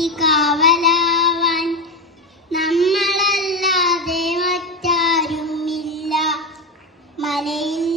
എനിക്ക് കാവലാവാൻ നമ്മളല്ലാതെ മറ്റാരുമില്ല. മലയിൽ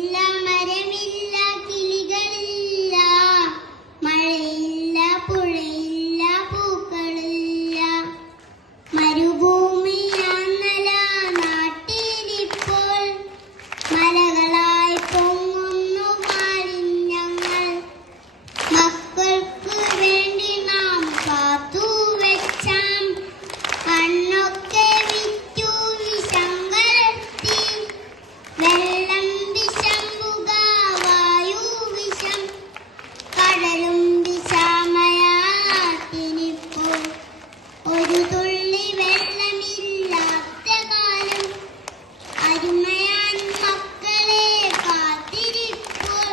കരുണയാൻ മക്കളെ കാത്തിരിപ്പോൾ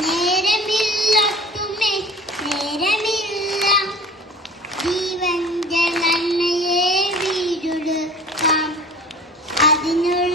നേരമില്ലത്തുമേ നേരമില്ല. ജീവന്റെ നന്മയെ വീടുടുക്കാം. അതിനുള്ള